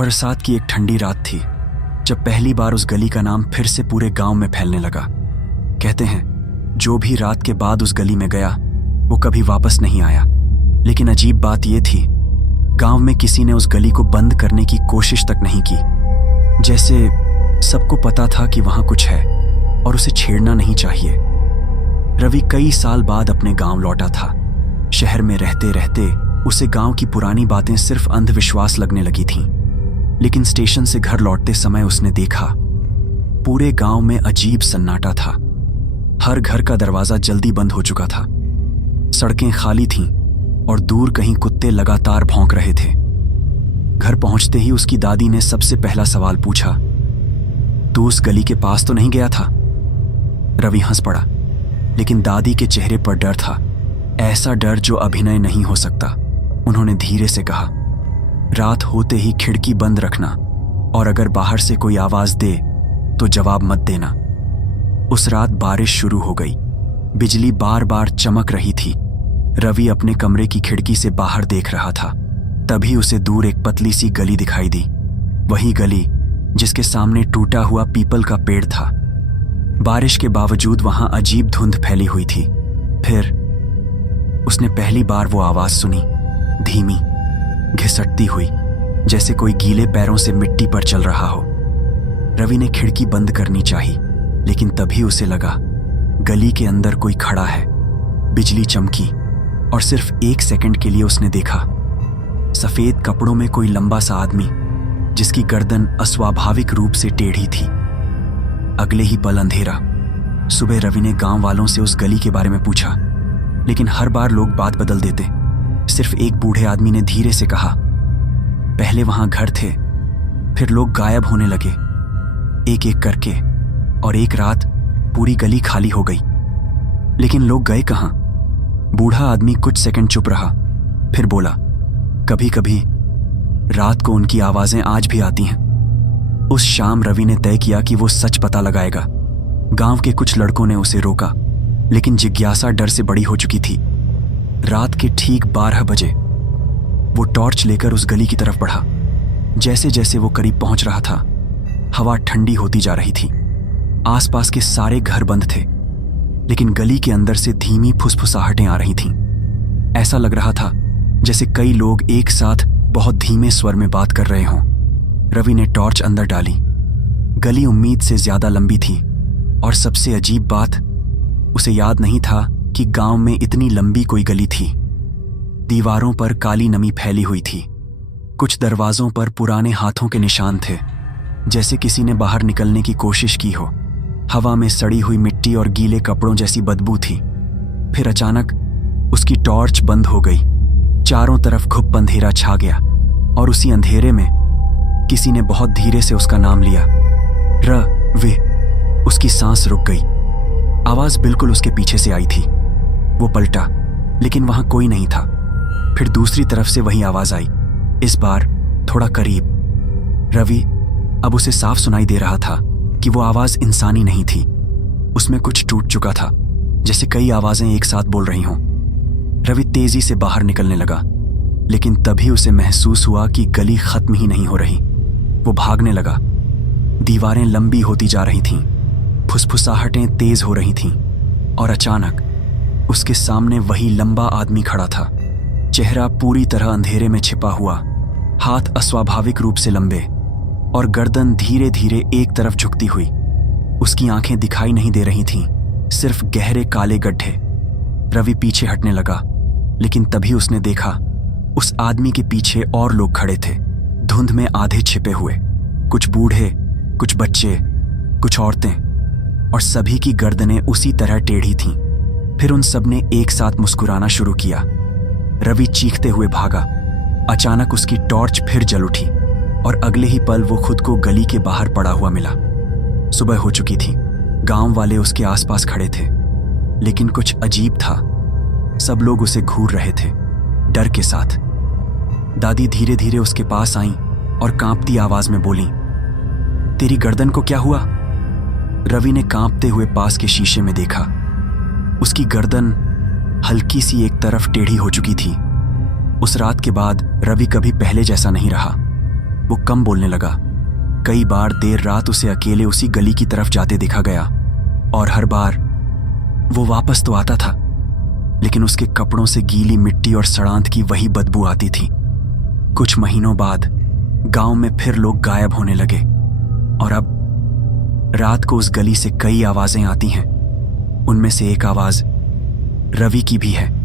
बरसात की एक ठंडी रात थी जब पहली बार उस गली का नाम फिर से पूरे गांव में फैलने लगा। कहते हैं जो भी रात के बाद उस गली में गया वो कभी वापस नहीं आया। लेकिन अजीब बात यह थी, गांव में किसी ने उस गली को बंद करने की कोशिश तक नहीं की। जैसे सबको पता था कि वहां कुछ है और उसे छेड़ना नहीं चाहिए। रवि कई साल बाद अपने गांव लौटा था। शहर में रहते रहते उसे गांव की पुरानी बातें सिर्फ अंधविश्वास लगने लगी थीं। लेकिन स्टेशन से घर लौटते समय उसने देखा पूरे गांव में अजीब सन्नाटा था। हर घर का दरवाजा जल्दी बंद हो चुका था, सड़कें खाली थीं और दूर कहीं कुत्ते लगातार भौंक रहे थे। घर पहुंचते ही उसकी दादी ने सबसे पहला सवाल पूछा, तू उस गली के पास तो नहीं गया था? रवि हंस पड़ा, लेकिन दादी के चेहरे पर डर था, ऐसा डर जो अभिनय नहीं हो सकता। उन्होंने धीरे से कहा, रात होते ही खिड़की बंद रखना और अगर बाहर से कोई आवाज दे तो जवाब मत देना। उस रात बारिश शुरू हो गई, बिजली बार बार चमक रही थी। रवि अपने कमरे की खिड़की से बाहर देख रहा था। तभी उसे दूर एक पतली सी गली दिखाई दी, वही गली जिसके सामने टूटा हुआ पीपल का पेड़ था। बारिश के बावजूद वहां अजीब धुंध फैली हुई थी। फिर उसने पहली बार वो आवाज सुनी, धीमी, घिसटती हुई, जैसे कोई गीले पैरों से मिट्टी पर चल रहा हो। रवि ने खिड़की बंद करनी चाही, लेकिन तभी उसे लगा गली के अंदर कोई खड़ा है। बिजली चमकी और सिर्फ एक सेकंड के लिए उसने देखा सफेद कपड़ों में कोई लंबा सा आदमी जिसकी गर्दन अस्वाभाविक रूप से टेढ़ी थी। अगले ही पल अंधेरा। सुबह रवि ने गांव वालों से उस गली के बारे में पूछा, लेकिन हर बार लोग बात बदल देते। सिर्फ एक बूढ़े आदमी ने धीरे से कहा, पहले वहां घर थे, फिर लोग गायब होने लगे एक एक करके, और एक रात पूरी गली खाली हो गई। लेकिन लोग गए कहां? बूढ़ा आदमी कुछ सेकंड चुप रहा, फिर बोला, कभी कभी रात को उनकी आवाजें आज भी आती हैं। उस शाम रवि ने तय किया कि वो सच पता लगाएगा। गांव के कुछ लड़कों ने उसे रोका, लेकिन जिज्ञासा डर से बड़ी हो चुकी थी। रात के ठीक 12 बजे वो टॉर्च लेकर उस गली की तरफ बढ़ा। जैसे जैसे वो करीब पहुंच रहा था, हवा ठंडी होती जा रही थी। आसपास के सारे घर बंद थे, लेकिन गली के अंदर से धीमी फुसफुसाहटें आ रही थीं। ऐसा लग रहा था जैसे कई लोग एक साथ बहुत धीमे स्वर में बात कर रहे हों। रवि ने टॉर्च अंदर डाली। गली उम्मीद से ज्यादा लंबी थी, और सबसे अजीब बात, उसे याद नहीं था कि गांव में इतनी लंबी कोई गली थी। दीवारों पर काली नमी फैली हुई थी। कुछ दरवाजों पर पुराने हाथों के निशान थे, जैसे किसी ने बाहर निकलने की कोशिश की हो। हवा में सड़ी हुई मिट्टी और गीले कपड़ों जैसी बदबू थी। फिर अचानक उसकी टॉर्च बंद हो गई। चारों तरफ घुप अंधेरा छा गया, और उसी अंधेरे में किसी ने बहुत धीरे से उसका नाम लिया, रवि। उसकी सांस रुक गई। आवाज बिल्कुल उसके पीछे से आई थी। वो पलटा, लेकिन वहां कोई नहीं था। फिर दूसरी तरफ से वही आवाज आई, इस बार थोड़ा करीब। रवि अब उसे साफ सुनाई दे रहा था कि वो आवाज इंसानी नहीं थी। उसमें कुछ टूट चुका था, जैसे कई आवाजें एक साथ बोल रही हों। रवि तेजी से बाहर निकलने लगा, लेकिन तभी उसे महसूस हुआ कि गली खत्म ही नहीं हो रही। वो भागने लगा। दीवारें लंबी होती जा रही थीं, फुसफुसाहटें तेज हो रही थीं, और अचानक उसके सामने वही लंबा आदमी खड़ा था। चेहरा पूरी तरह अंधेरे में छिपा हुआ, हाथ अस्वाभाविक रूप से लंबे, और गर्दन धीरे धीरे एक तरफ झुकती हुई। उसकी आंखें दिखाई नहीं दे रही थीं, सिर्फ गहरे काले गड्ढे। रवि पीछे हटने लगा, लेकिन तभी उसने देखा उस आदमी के पीछे और लोग खड़े थे, धुंध में आधे छिपे हुए। कुछ बूढ़े, कुछ बच्चे, कुछ औरतें, और सभी की गर्दनें उसी तरह टेढ़ी थीं। फिर उन सब ने एक साथ मुस्कुराना शुरू किया। रवि चीखते हुए भागा। अचानक उसकी टॉर्च फिर जल उठी, और अगले ही पल वो खुद को गली के बाहर पड़ा हुआ मिला। सुबह हो चुकी थी। गांव वाले उसके आसपास खड़े थे, लेकिन कुछ अजीब था। सब लोग उसे घूर रहे थे, डर के साथ। दादी धीरे धीरे उसके पास आईं और कांपती आवाज में बोली, तेरी गर्दन को क्या हुआ? रवि ने कांपते हुए पास के शीशे में देखा। उसकी गर्दन हल्की सी एक तरफ टेढ़ी हो चुकी थी। उस रात के बाद रवि कभी पहले जैसा नहीं रहा। वो कम बोलने लगा। कई बार देर रात उसे अकेले उसी गली की तरफ जाते देखा गया और हर बार वो वापस तो आता था, लेकिन उसके कपड़ों से गीली मिट्टी और सड़ांत की वही बदबू आती थी। कुछ महीनों बाद गांव में फिर लोग गायब होने लगे और अब रात को उस गली से कई आवाजें आती हैं। उनमें से एक आवाज रवि की भी है।